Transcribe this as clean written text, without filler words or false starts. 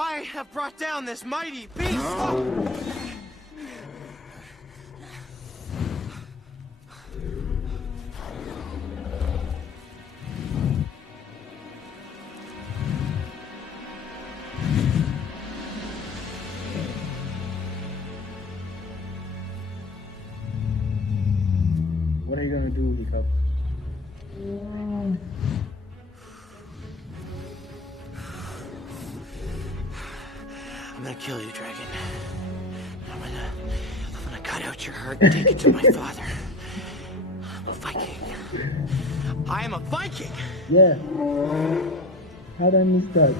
I have brought down this mighty beast! What are you gonna do, Hiccup? I'm gonna kill you, Dragon. I'm gonna cut out your heart and take it to my father. I'm a Viking. I am a Viking! Yeah. How'd I miss that?